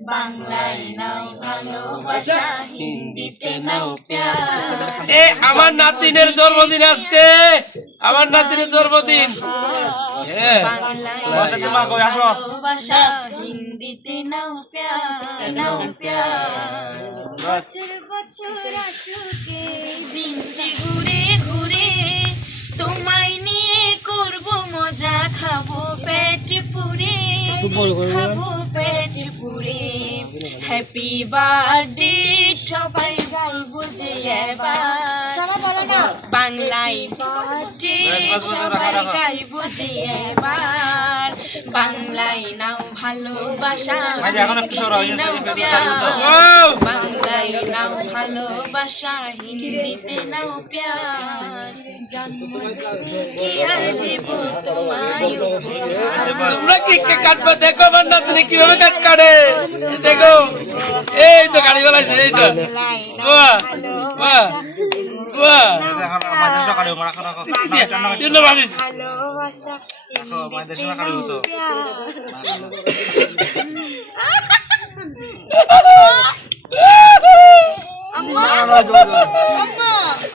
বাংলায় নাও ভালোবাসা হিন্দিতে নাও এ আমার নাতিনের জন্মদিন আজকে। আমার নাতিনের জন্মদিন। বাংলায় বাসা তোমা কই আসো। ভালোবাসা হিন্দিতে নাও প্যার নাও প্যার। বছর বছর আসুকে দিনটি ঘুরে ঘুরে তোমায় নিয়ে করব মজা খাব পেট পুরে খাব পেট পুরে হ্যাপি বার্থডে সবাই বলব যে এবার। সবাই বলো না। বাংলায় বার্থডে সবাই গাইবো যে এবার। বাংলায় নাও ভালোবাসা নাও প্যার। বাংলায় ভালোবাসা হিন্দিতে নাও প্যার জন্ম কি আর দেব তোমায় তোমরা কি কে কাটবে? দেখো আমার নাতনি কীভাবে কাট কাটে? দেখো। এই তো গাড়ি বেলাইছে এই তো। বাহ বাহ বাহ। ভালোবাসা 对对对